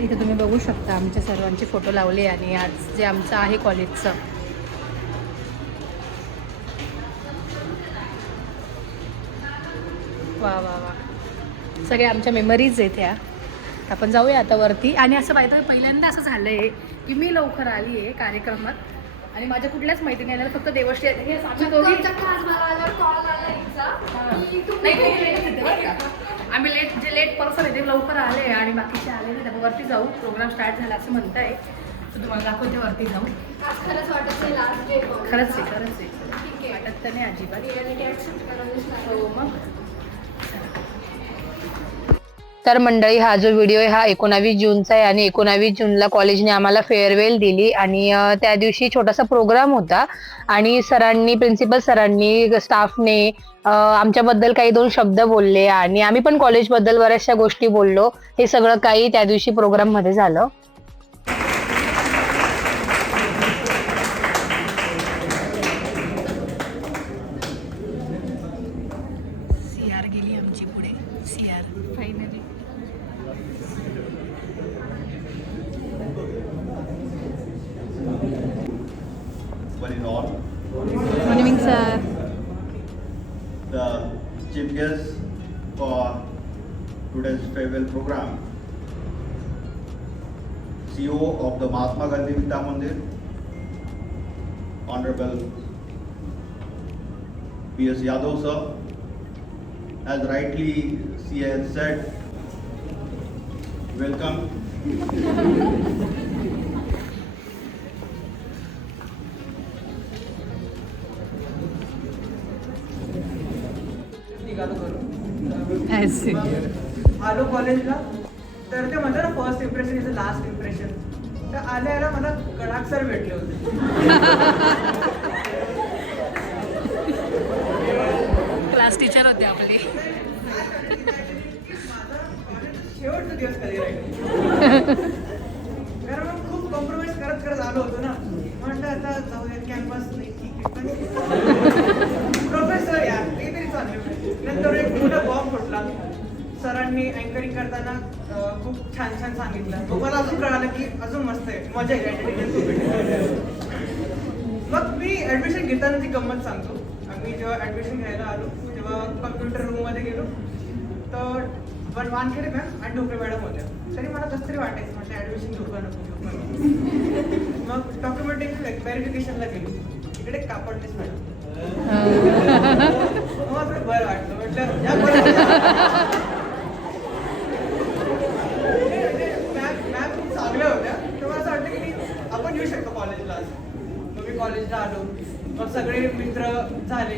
इथे तुम्ही बघू शकता आमच्या सर्वांचे फोटो लावले आणि आज जे आमचं आहे कॉलेजचं वा वा वा सगळे आमच्या मेमरीज आहेत ह्या. आपण जाऊया आता वरती. आणि असं पाहिजे पहिल्यांदा असं झालं आहे की मी लवकर आली आहे कार्यक्रमात आणि माझ्या कुठल्याच मैत्रिणी आल्या फक्त देवश्री हे आम्ही दोघी आम्ही लेट पर्सन आहे ते लवकर आले आणि बाकीचे आले नाही. त्यामुळे वरती जाऊ, प्रोग्राम स्टार्ट झाला असं म्हणताय. तर तुम्हाला दाखवते वरती जाऊ. खरंच वाटत नाही लास्ट डे खरंच आहे वाटत तर नाही अजिबात. हो मग. तर मंडळी हा जो व्हिडिओ आहे हा 19 जूनचा आहे आणि 19 जूनला कॉलेजने आम्हाला फेअरवेल दिली आणि त्या दिवशी छोटासा प्रोग्राम होता आणि सरांनी, प्रिन्सिपल सरांनी, स्टाफने आमच्याबद्दल काही 2 शब्द बोलले आणि आम्ही पण कॉलेजबद्दल बऱ्याचशा गोष्टी बोललो. हे सगळं काही त्या दिवशी प्रोग्राम मध्ये झालं. सीआर गेली आमची पुढे. CR finally. Good evening, sir. The chief guest for today's farewell program, CEO of the Mahatma Gandhi Vidya Mandir, Honorable P.S. Yadav sir, as rightly she has said, welcome. आलो कॉलेजला तर ते म्हणतात ना first impression is the last impression. तर आल्या मला कडाक sir भेटले होते. क्लास टीचर होते आपले. शेवटचा दिवस कधी राहील कारण मग खूप कॉम्प्रोमाइज करत करत आलो होतो ना. म्हटलं आता जाऊया कॅम्पस नाही ठीक आहे पण प्रोफेसर यार ते तरी चांगले. नंतर एक मोठा बॉम्ब फुटला. सरांनी अँकरिंग करताना खूप छान छान सांगितलं. मला अजून कळालं की अजून मस्त आहे, मजा येईल. मग मी ऍडमिशन घेतानाची गंमत सांगतो. आम्ही जेव्हा ऍडमिशन घ्यायला आलो तेव्हा कम्प्युटर रूम मध्ये गेलो तर वानखेडे मॅम आणि ढोकळे मॅडम होत्या. तरी मला कसं तरी वाटायचं म्हटलं ऍडमिशन घेऊ का नको. मग डॉक्युमेंट व्हेरिफिकेशनला गेलो. इकडे कापडनेच मॅडम. मग बरं वाटलं म्हटलं या मॅम खूप चांगल्या होत्या. तेव्हा असं वाटतं की आपण येऊ शकतो कॉलेजला. मग मी कॉलेजला आलो. मग सगळे मित्र झाले.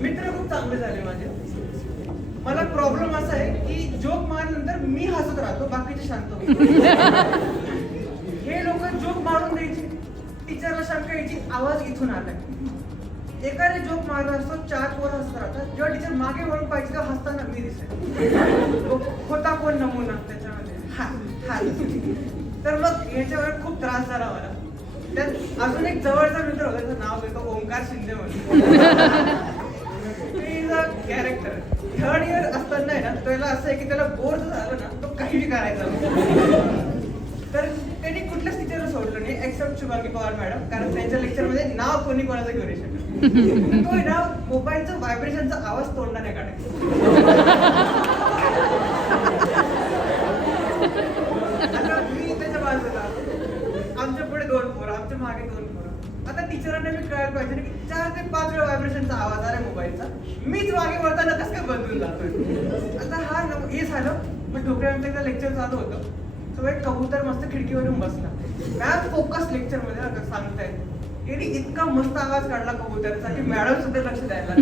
मित्र खूप चांगले झाले माझे. मला प्रॉब्लेम असा आहे की जोक मारल्यानंतर मी हसत राहतो, बाकीचे शांत होतो. हे लोक जोक मारून द्यायचे, टीचरला शंका यायची आवाज इथून आलाय. एकाने जोक मारला असतो 4 पोर हसत राहतात. जेव्हा टीचर मागे वळून पाहिजे तेव्हा हसताना मी दिसते. होता कोण नमुना त्याच्यामध्ये हा. तर मग याच्यावर खूप त्रास झाला मला. त्यात अजून एक जवळचा मित्र होता, त्याचं नाव घेतो ओंकार शिंदे म्हणून. कॅरेक्टर 3rd इयर असताना आहे ना त्याला असं आहे की त्याला बोर झालं ना तो काही करायचा. तर त्यांनी कुठल्याच टीचरला सोडलं नाही एक्सेप्ट शुभांगी पवार मॅडम. कारण त्यांच्या लेक्चरमध्ये नाव कोणी कोणाचं घेऊ नाही शकत. तो ना मोबाईलचा व्हायब्रेशनचा आवाज तोंडाने काढायचा. आता मी त्याच्या बाजूला, आमच्या पुढे 2 पोरं, आमच्या मागे 2 पोरं. आता टीचरांना मी कळायला पाहिजे ना की 4 ते 5 वेळा व्हायब्रेशनचा आवाज आला मोबाईलचा. मीच मागे वळताना कसं काय बदलून जातोय. आता हा हे झालं. मग ढोकळ्यांचं एकदा लेक्चर चालू होतं. तो एक कबूतर मस्त खिडकीवरून बसला. मॅम फोकस लेक्चर मध्ये सांगताय. यांनी इतका मस्त आवाज काढला कबुतरचा की मॅडम सुद्धा लक्ष द्यायला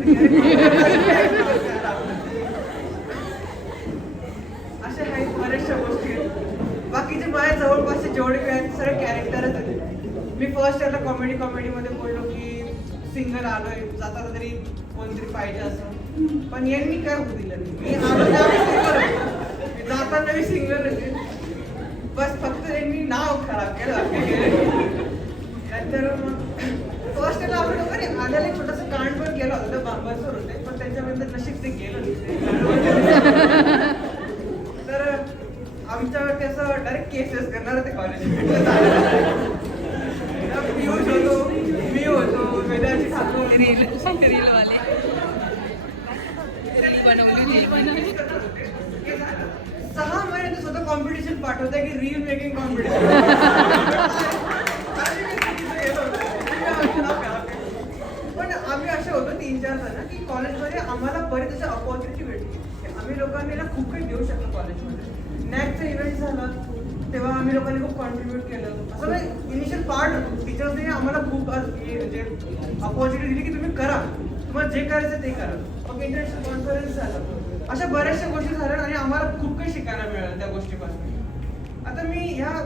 अशा आहेत बऱ्याचशा गोष्टी आहेत. बाकीचे माझ्या जवळपासचे जेवढे काय आहेत सगळे कॅरेक्टरच आहेत. मी फर्स्ट इयरला कॉमेडीमध्ये बोललो की सिंगल आलोय, जाता तरी कोणतरी पाहिजे असं. पण यांनी काय होऊ दिलं नाही. मी आलो त्यावेळी जाताना मी सिंगल होते. बस फक्त त्यांनी नाव खराब केलं. नंतर मग फर्स्ट इयरला आपण लोकांनी आल्याला छोटासा कांड पण केला होता. बांबरसर होते पण त्यांच्याबद्दल नशीब ते गेलं. तर आमच्या की असं डायरेक्ट केसेस करणार ते कॉलेज पियुष होतो, मी होतो, वेदांची ठाकूर रीलवाले बनवली 6 महिने स्वतः कॉम्पिटिशन पाठवते की रील मेकिंग कॉम्पिटिशन. पण आम्ही असे होतो 3-4 जण की कॉलेजमध्ये आम्हाला बरेच अशा अपॉर्च्युनिटी भेटली. आम्ही लोकांनी ना खूप काही देऊ शकतो कॉलेजमध्ये. नॅकचं इव्हेंट झालं तेव्हा आम्ही लोकांनी खूप कॉन्ट्रीब्युट केलं. असं इनिशियल पार्ट होतो. टीचर्सने आम्हाला खूप म्हणजे अपॉर्च्युनिटी दिली की तुम्ही करा, तुम्हाला जे करायचं ते करा. मग इंटरनॅशनल कॉन्फरन्स झालं, अशा बऱ्याचशा गोष्टी झाल्या आणि आम्हाला खूप काही शिकायला मिळालं त्या गोष्टीपासून. आता मी ह्या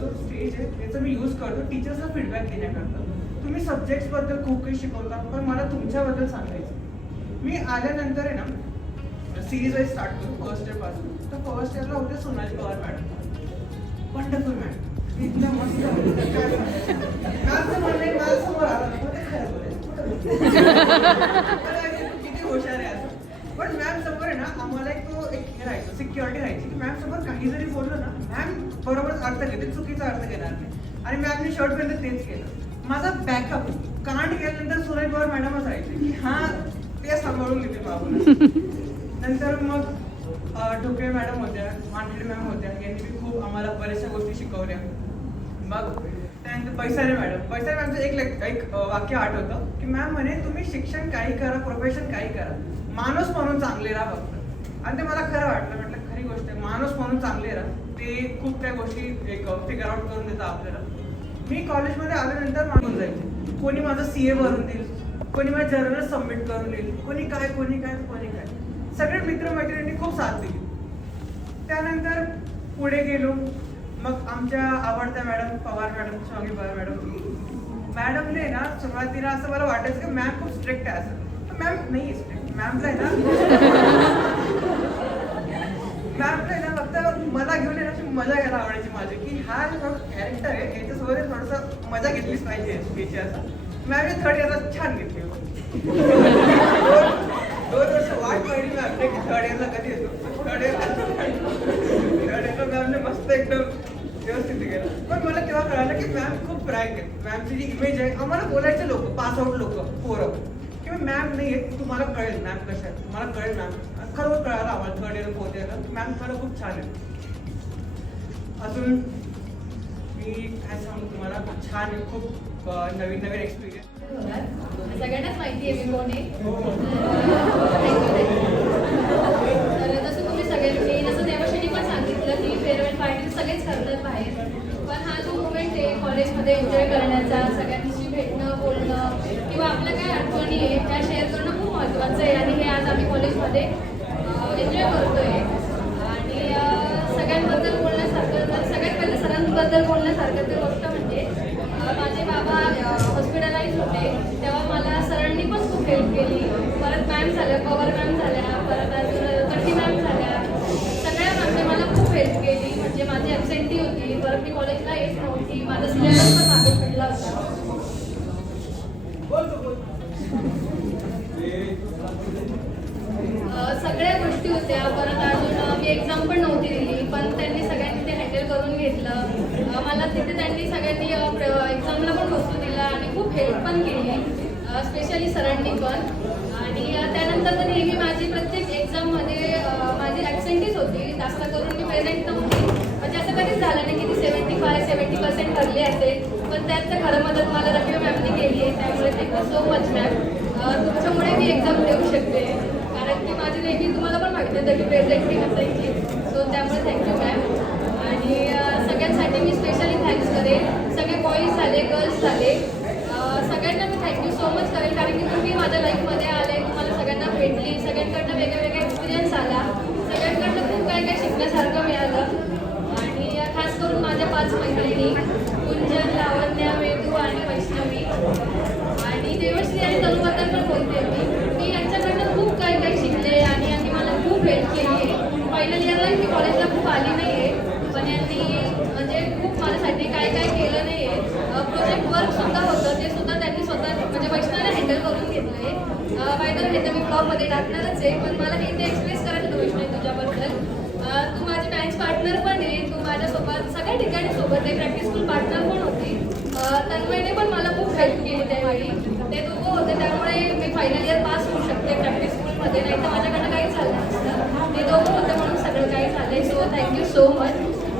जो स्टेज आहे याचा मी यूज करतो टीचर्सला फीडबॅक देण्याकरता. तुम्ही सब्जेक्ट्सबद्दल खूप काही शिकवता, पण मला तुमच्याबद्दल सांगायचं. मी आल्यानंतर आहे ना सिरीज वाईज स्टार्ट करू फर्स्ट इयर पासून. तर फर्स्ट इयरला होते Sonali Pawar madam, wonderful madam, इतक्या मस्त मॅमचं म्हणणं माझ्या समोर आला किती हुशार आहे असं. पण मॅम समोर आहे ना आम्हाला एक हे राहायचं, सिक्युरिटी राहायची. मॅम समोर काही जरी बोललं ना मॅम बरोबर अर्थ घेते, चुकीचा अर्थ घेणार नाही. आणि मॅमने शेवटपर्यंत तेच केलं. माझा बॅकअप कांड केल्यानंतर सोनाली पवार मॅडमच राहायचे की हा ते सांभाळून घेते बाबूला. नंतर मग ढोके मॅडम होत्या, मांडले मॅम होत्या, यांनी मी खूप आम्हाला बऱ्याचशा गोष्टी शिकवल्या. मग त्यानंतर पैसारे मॅमचं एक वाक्य आठवतं की मॅम म्हणे तुम्ही शिक्षण काही करा, प्रोफेशन काही करा, माणूस म्हणून चांगले राहा फक्त. आणि ते मला खरं वाटलं. म्हटलं खरी गोष्ट आहे, माणूस म्हणून चांगले राहा. ते खूप काही गोष्टी एक फिगर आउट करून देतात आपल्याला. मी कॉलेजमध्ये आल्यानंतर मागून जायचे, कोणी माझं CA भरून देईल, कोणी माझं जर्नल सबमिट करून देईल, कोणी काय. सगळे मित्रमैत्रिणींनी खूप साथ दिली. त्यानंतर पुढे गेलो. मग आमच्या आवडत्या मॅडम पवार मॅडम, स्वामी पवार मॅडमने ना सुरुवातीला असं मला वाटायचं की मॅम खूप स्ट्रिक्ट आहे असं. तर मॅम नाही स्ट्रिक्ट. मॅमला आहे ना फक्त मला घेऊन येण्याची मजा घ्यायला आवडायची माझी, की हा जो कॅरेक्टर आहे याच्यासोबत थोडंसं मजा घेतलीच पाहिजे याची असं. मॅमने 3rd इयरला छान घेतली. 2 वर्ष वाट पाहिली मॅमने की 3rd इयरला कधी येतो. 3rd इयरला मॅमने मस्त एकदम व्यवस्थित केलं. पण मला तेव्हा कळालं की मॅम खूप फ्रँक आहे. मॅमची जी इमेज आहे, आम्हाला बोलायचे लोक, पास आउट लोक, पोरं, किंवा मॅम नाही आहे, तुम्हाला कळेल मॅम कशा आहे, तुम्हाला कळेल मॅम. खरं कळालं आम्हाला 3rd इयर 4th इयरला मॅम खरं खूप छान आहे. अजून मी काय सांगू तुम्हाला, छान आहे, खूप नवीन एक्सपिरियन्स. सगळ्यांनाच माहिती आहे मी कोण आहे. तर जसं तुम्ही सगळ्यांनी जसं देवाशिनी पण सांगितलं की फेअरवेल पार्टी सगळेच करतात बाहेर, पण हा जो मुवमेंट आहे कॉलेजमध्ये एन्जॉय करण्याचा, सगळ्यांशी भेटणं, बोलणं किंवा आपल्या काय आठवणी आहे त्या शेअर करणं खूप महत्त्वाचं आहे. आणि हे आज आम्ही कॉलेजमध्ये एन्जॉय करतोय. आणि सगळ्यांबद्दल बोलण्यासारखं, तर सगळ्यात पहिले सरांबद्दल बोलण्यासारखं ती गोष्ट म्हणजे माझे बाबा हॉस्पिटलाइज होते तेव्हा मला सरांनी पण खूप हेल्प केली. परत मॅम झाल्या, पवार मॅम झाल्या, परत अजून कट्टी मॅम झाल्या. सगळ्या मॅमने मला खूप हेल्प केली. म्हणजे माझी ॲबसेंटी होती, परत मी कॉलेजला येत नव्हती, माझा सिलेबस पण मागे पडला होता. सगळ्या गोष्टी होत्या. परत अजून मी एक्झाम पण नव्हती दिली, पण त्यांनी सगळ्यांनी ते हँडल करून घेतलं. मला तिथे त्यांनी सगळ्यांनी एक्झामला पण बसू दिला आणि खूप हेल्प पण केली, स्पेशली सरांनी पण. आणि त्यानंतर तर नेहमी माझी प्रत्येक एक्झाममध्ये माझी ॲबसेंटीच होती, जास्त करून मी प्रेझेंट नव्हती. म्हणजे असं कधीच झालं नाही की ती 75-70% ठरली असेल, पण त्यात तर खरं मदत मला रफिया मॅमने केली आहे. त्यामुळे थँक्यू सो मच मॅम. तुमच्यामुळे मी एक्झाम देऊ शकते, कारण की माझी नेहमी तुम्हाला पण माहिती होतं की प्रेझेंटली असायची. सो त्यामुळे थँक्यू मॅम. आणि सगळ्यांसाठी मी स्पेशली थँक्स करेन. सगळे बॉईज झाले, गर्ल्स झाले, सगळ्यांना मी थँक्यू सो मच करेन, कारण की तुम्ही माझ्या लाईफमध्ये आले, तुम्हाला सगळ्यांना भेटली, सगळ्यांकडनं वेगळा एक्सपिरियन्स आला, सगळ्यांकडनं खूप काय शिकण्यासारखं मिळालं. आणि खास करून माझ्या 5 मैत्रिणी कुंजन, लावण्या, वेदू आणि वैष्णवी आणि देवश्री आणि तनुबद्दल पण बोलते मी यांच्याकडनं खूप काय शिकले आणि यांनी मला खूप हेल्प केली आहे. फायनल इयरला मी कॉलेजला खूप आली नाही आहे, पण यांनी म्हणजे खूप माझ्यासाठी काय केलं नाही आहे. प्रोजेक्ट वर्कसुद्धा होतं, ते सुद्धा त्यांनी स्वतः म्हणजे वैष्णवीला हँडल करून घेतलं आहे. बाय द वे तर मी ब्लॉगमध्ये टाकणारच आहे, पण मला हे ते एक्सप्रेस करायचं होतं वैष्णवी तुझ्याबद्दल. तू माझी बँच पार्टनर पण आहे, तू माझ्यासोबत सगळ्या ठिकाणी सोबत आहे, प्रॅक्टिस स्कूल पार्टनर पण होती. तन्मयने पण मला खूप हेल्प केली त्यावेळी. ते दोघं होते त्यामुळे मी फायनल इयर पास होऊ शकते प्रॅक्टिस स्कूलमध्ये, नाही तर माझ्याकडनं काहीच झालं नसतं. ते दोघं होते म्हणून सगळं काही झालंय. So thank you so much.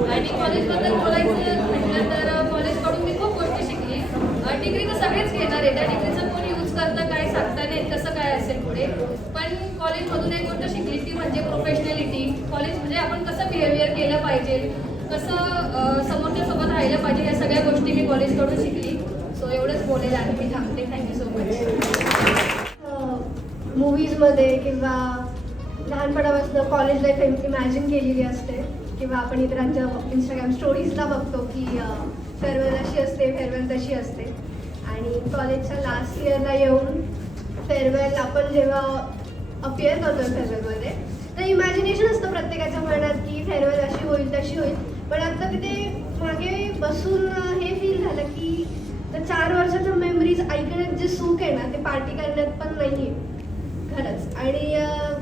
आणि कॉलेजबद्दल बोलायचं म्हटलं तर कॉलेजकडून मी खूप गोष्टी शिकली. डिग्री तर सगळेच घेणार आहे, त्या डिग्रीचं कोणी यूज करतं काय सांगता नाही कसं काय असेल पुढे. पण कॉलेजमधून एक गोष्ट शिकली ती म्हणजे प्रोफेशनॅलिटी. कॉलेज म्हणजे आपण कसं बिहेवियर केलं पाहिजे, कसं समोरच्या सोबत राहिलं पाहिजे, या सगळ्या गोष्टी मी कॉलेजकडून शिकली. सो एवढंच बोलेल आणि मी थांबते. Thank you so much. मूवीजमध्ये किंवा लहानपणापासून कॉलेज लाईफ इमॅजिन केलेली असते किंवा आपण इतरांच्या इंस्टाग्राम स्टोरीजला बघतो की फेअरवेल अशी असते, फेअरवेल तशी असते. आणि कॉलेजच्या लास्ट इयरला येऊन फेअरवेल आपण जेव्हा अपिअर करतो फेअरवेलमध्ये तर इमॅजिनेशन असतं प्रत्येकाच्या मनात की फेअरवेल अशी होईल तशी होईल. पण आता तिथे मागे बसून हे फील झालं की तर 4 वर्षाच्या मेमरीज ऐकण्यात जे सुख आहे ना ते पार्टी करण्यात पण नाही आहे खरंच. आणि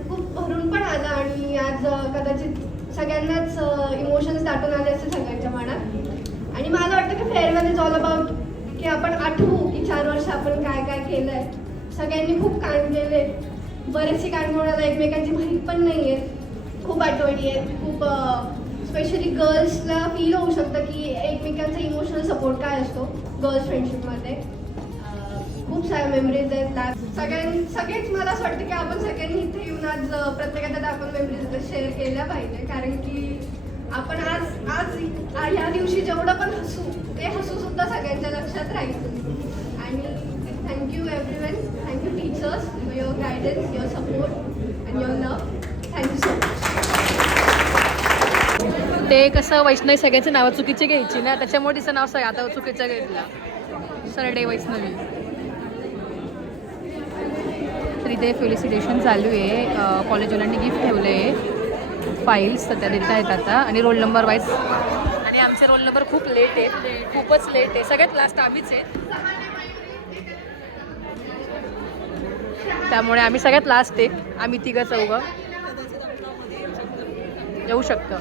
खूप भरून पण आलं आणि आज कदाचित सगळ्यांनाच इमोशन्स दाटून आले असते सगळ्यांच्या मनात. आणि मला वाटतं की फेअरवेल इज ऑल अबाउट की आपण आठवू की 4 वर्ष आपण काय काय केलं आहे. सगळ्यांनी खूप कांड केले, बरेचसे कांड कोणाला एकमेकांची माहीत पण नाही आहेत. खूप आठवणी आहेत, खूप स्पेशली गर्ल्सला फील होऊ शकतं की एकमेकांचा इमोशनल सपोर्ट काय असतो गर्ल्स फ्रेंडशिपमध्ये. खूप साऱ्या मेमरीज आहेत. सगळेच मला असं वाटतं की आपण सगळ्यांनी इथे येऊन आज प्रत्येकाच्या आपण मेमरीज शेअर केल्या पाहिजे. कारण की आपण आज ह्या दिवशी जेवढं पण हसू ते हसू सुद्धा सगळ्यांच्या लक्षात राहील. आणि thank you everyone, thank you teachers for your guidance, your support and your love. Thank you so much. ते कसं वैष्णवी सगळ्यांची नावं चुकीची घ्यायची ना, त्याच्यामुळे तिचं नाव आता चुकीचं घेतलं. सरडे वैष्णवी. तर इथे फेलिसिटेशन चालू आहे. कॉलेजवाल्यांनी गिफ्ट ठेवलं आहे, फाईल्स तर त्या देत आहेत आता. आणि रोल नंबर वाईज. आणि आमचे रोल नंबर खूप लेट आहेत, खूपच लेट आहे. सगळ्यात लास्ट आम्हीच आहेत, त्यामुळे आम्ही सगळ्यात लास्ट आहे. आम्ही 3-4 येऊ शकतो.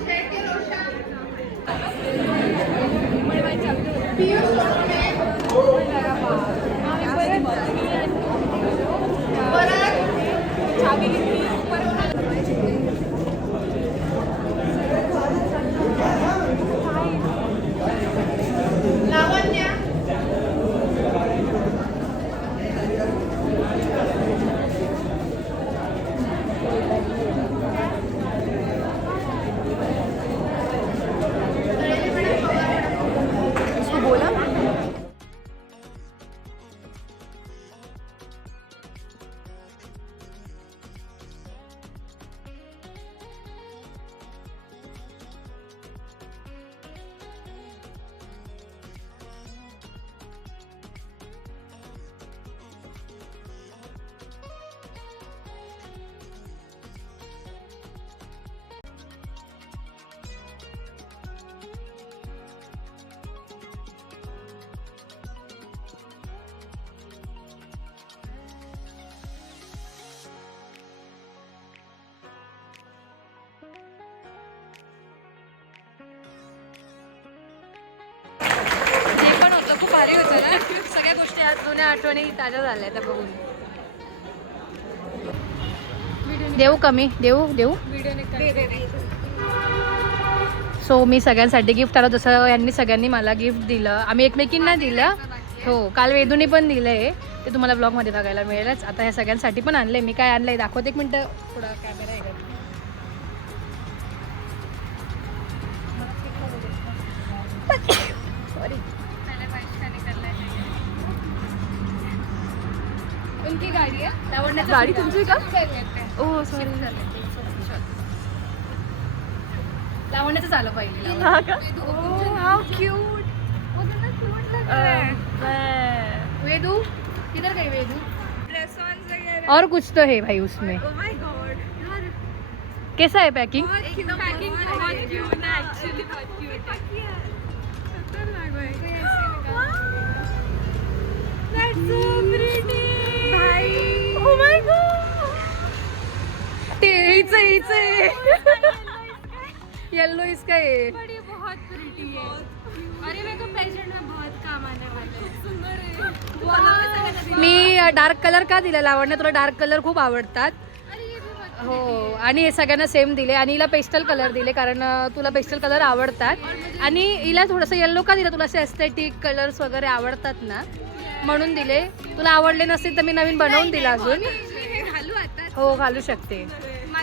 खूप भारी होतं ना. सगळ्या गोष्टी आज जुन्या आठवणी ताज्या झाल्या त्या बघून. देऊ कमी देऊ. सो मी सगळ्यांसाठी गिफ्ट आलो, जसं यांनी सगळ्यांनी मला गिफ्ट दिलं. आम्ही एकमेकींना दिलं. हो, काल वेदूने पण दिलं आहे, ते तुम्हाला ब्लॉगमध्ये बघायला मिळेलच. आता ह्या सगळ्यांसाठी पण आणलं आहे. मी काय आणलं आहे दाखवते, 1 मिनटं. थोडा कॅमेरा आहे का सॉरी. उनकी गाडी आहे, गाडी तुमची का? ओ सॉरी. लावण्याचं झालं पाहिजे. हा का? हाउ क्यूट. वो कितना क्यूट लग रहा है. वेदू किधर गई वेदू? ड्रेस ऑन वगैरह और कुछ तो है भाई उसमें. ओह माय गॉड यार, कैसा है पैकिंग? एकदम पैकिंग बहुत क्यूट है, एक्चुअली बहुत क्यूट है. खतरनाक भाई. दैट्स सो प्रीटी भाई. Oh my god. ते हिचं येलो इसका है। बड़ी बहुत प्रिटी है। अरे मेरे को पेजेंट में बहुत काम आने वाले हैं। सुंदर है। मी डार्क कलर का दिला लावण्य, तुला डार्क कलर खूप आवडतात. अरे ये भी बहुत हो आणि हे सगळ्यांना सेम दिले आणि हिला पेस्टल कलर दिले कारण तुला पेस्टल कलर आवडतात आणि हिला थोडंसं येल्लो का दिलं, तुला असे एस्थेटिक कलर्स वगैरे आवडतात ना म्हणून दिले. तुला आवडले नसतील तर मी नवीन बनवून दिला अजून. घालू आता. हो घालू शकते.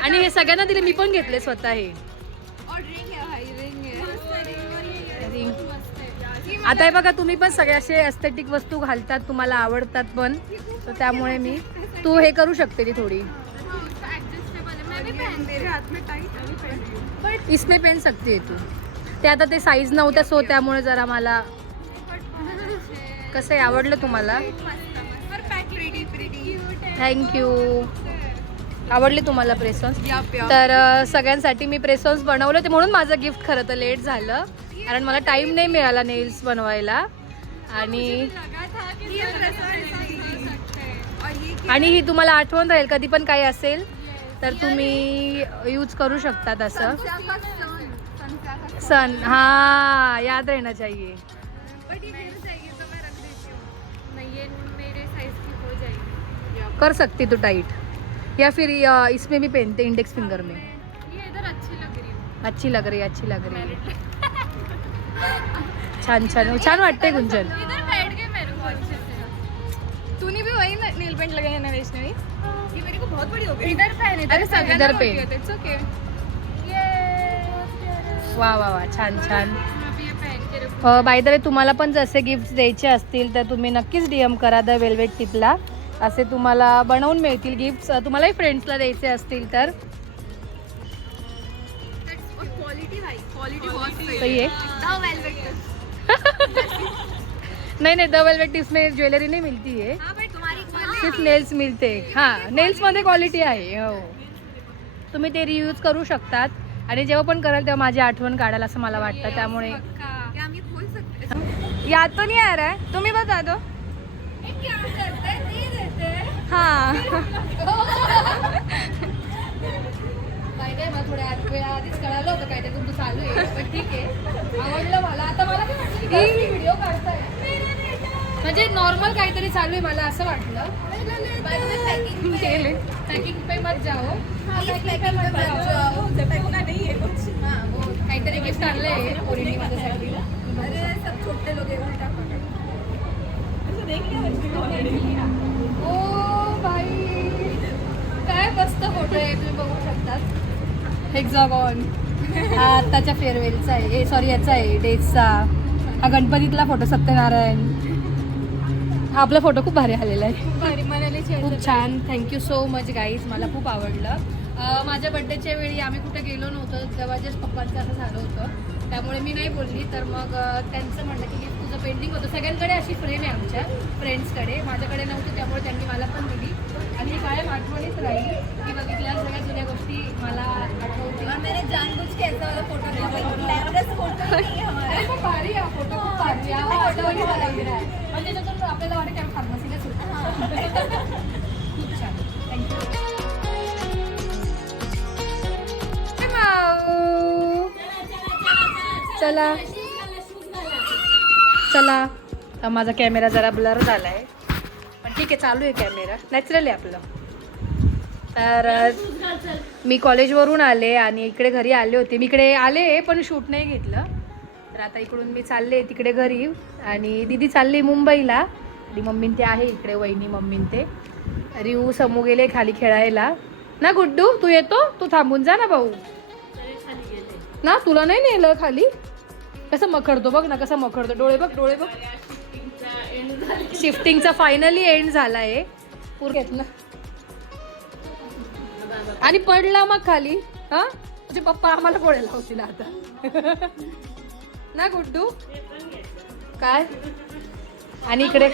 आणि हे सगळ्यांना दिले, मी पण घेतले स्वतः हे और रिंग है भाई, रिंग है. रिंग. आता हे बघा तुम्ही पण सगळे असे एस्थेटिक वस्तू घालतात, तुम्हाला आवडतात पण, तर त्यामुळे मी तू हे करू शकते ती थोडी. एडजस्टेबल है. मैं भी पहन मेरे हाथ में टाइट अभी पहन रही हूँ. बट इसमें पेन सकते तू. ते आता ते साईज नव्हत्या सो त्यामुळे जरा मला कसं आहे, आवडलं तुम्हाला? और पैक प्रिटी प्रिटी. थँक्यू. आवडले तुम्हाला प्रेसॉन्स? तर सगळ्यांसाठी मी प्रेसॉन्स बनवले होते म्हणून माझं गिफ्ट खरं तर लेट झालं कारण मला टाईम नाही मिळाला नेल्स बनवायला. आणि लगा था कि ये सकते हैं. और ये आणि ही तुम्हाला आठवण राहील कधी पण काही असेल तर तुम्ही यूज करू शकतात असं. सन हाँ याद रहना चाहिए. बट ये गिर जाएगी तो मैं रख देती हूँ. नहीं ये मेरे साइज की हो जाएगी. कर सकती तू टाइट या फिर इसमें भी पहनते इंडेक्स फिंगर में. ये इधर अच्छी लग रही है. अच्छी लग रही है, अच्छी लग रही है. छान छान छान वाटते गुंजन. इधर बैठ गए मेरे को अच्छे से. तूने भी वही नेल पेंट लगाया ना वैष्णवी? ये मेरे को बहुत बड़ी हो गई. इधर पहन. अरे इधर पहन. It's okay. ये वा वा वा छान छान. अभी ये पहन के रखूँ. बाय द वे तुम्हाला पण जसे गिफ्ट द्यायचे असतील तर तुम्ही नक्कीच DM करा द वेल्वेट टिपला. असे तुम्हाला बनवून मिळतील गिफ्ट्स. तुम्हालाही फ्रेंड्सला द्यायचे असतील तर. क्वालिटी भाई, क्वालिटी बहुत सही सही है. The velvet. नहीं नहीं द वेल्वेट टिप्स में ज्वेलरी नहीं मिलती है, हाँ भाई तुम्हारी सिर्फ नेल्स मिळते. हां नेल्समध्ये क्वालिटी आहे. हो तुम्ही ते रियूज करू शकतात आणि जेव्हा पण कराल तेव्हा माझी आठवण काढाल असं मला वाटतं. त्यामुळे क्या हम ये खोल सकते हैं? याद तो नहीं आ रहा है, तुम ही बता दो. क्या करते हैं? नहीं देते. हाँ. मला थोड्या वेळा आधीच कळालं होतं काय ते तुमचं चालू आहे पण ठीक आहे आवडलं मला. आता मला काय वाटलं की व्हिडिओ काढताय म्हणजे नॉर्मल काहीतरी चालू आहे मला असं वाटलं. पॅकिंग पे मत जाओ. काहीतरी गिफ्ट आणलंय पोरीने माझ्यासाठी. सब छोटे लोग उल्टा ओ भाई काय मस्त फोटो आहे तुम्ही बघू शकतात. हेक्झागॉन हा आत्ताच्या फेअरवेलचा आहे, सॉरी याचा आहे डेजचा. हा गणपतीतला फोटो सत्यनारायण. हा आपला फोटो खूप भारी आलेला आहे. खूप छान. Thank you so much guys. मला खूप आवडलं. माझ्या बड्डेच्या वेळी आम्ही कुठे गेलो नव्हतो तेव्हा जस्ट पप्पांचं असं झालं होतं त्यामुळे मी नाही बोलली. तर मग त्यांचं म्हणलं की तुझं पेंडिंग होतं. सगळ्यांकडे अशी फ्रेम आहे आमच्या फ्रेंड्सकडे, माझ्याकडे नव्हती त्यामुळे त्यांनी मला पण दिली आणि कायम आठवणीच राहील की बघितल्या सगळ्या जुन्या गोष्टी मला आठवतील. मैंने जानबूझ के ऐसा वाला फोटो ग्लॅमरस फोटो नहीं है हमारा. खूप भारी हा फोटो, खूप भारी. हा फोटो लग रहा है म्हणजे त्याच्यातून आपल्याला वाटेल की आम्ही फार्मसीलाच होतो. खूप छान. थँक्यू. चला चला. माझा कॅमेरा जरा ब्लर झाला आहे पण ठीक आहे चालू आहे कॅमेरा. नॅचरल आहे आपलं. तर मी कॉलेजवरून आले आणि इकडे घरी आले होते. मी इकडे आले पण शूट नाही घेतलं. तर आता इकडून मी चालले तिकडे घरी आणि दीदी चालली मुंबईला आणि मम्मीन ते आहे इकडे, वहिनी मम्मीन ते. रिऊ समू गेले खाली खेळायला ना. गुड्डू तू येतो? तू थांबून जा ना भाऊ ना. तुला नाही नेलं खाली? कसं मखडतो बघ ना, कसं मखडतो. डोळे बघ, डोळे बघ. शिफ्टिंगचा फायनली एंड झाला आहे. पूर घेतलं आणि पडला मग खाली. हा तुझे पप्पा आम्हाला गोळ्या लावतील आता ना गुड्डू. काय आणि इकडे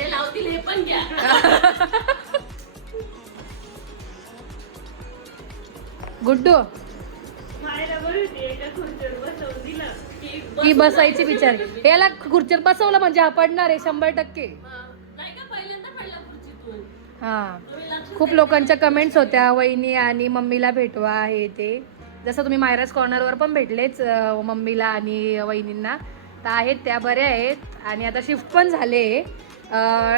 गुड्डू ती बसायची बिचारी. याला खुर्चीवर बसवलं म्हणजे हा पडणार आहे 100%. हा खूप लोकांच्या कमेंट्स होत्या वहिनी आणि मम्मीला भेटवा हे ते. जसं तुम्ही मायराज कॉर्नरवर पण भेटलेच मम्मीला आणि वहिनींना, तर आहेत त्या बऱ्या आहेत आणि आता शिफ्ट पण झाले.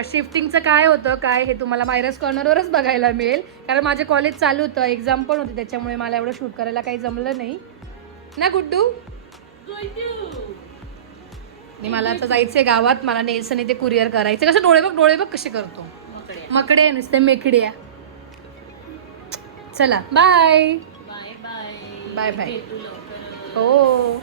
शिफ्टिंगचं काय होतं काय हे तुम्हाला मायराज कॉर्नरवरच बघायला मिळेल, कारण माझे कॉलेज चालू होतं, एक्झाम पण होती, त्याच्यामुळे मला एवढं शूट करायला काही जमलं नाही ना गुड्डू. आणि मला आता जायचंय गावात, मला नेल्सन ते कुरिअर करायचं. कसं डोळे बघ कसे करतो, मकडे नुसते मेकड्या. चला बाय बाय बाय बाय. हो.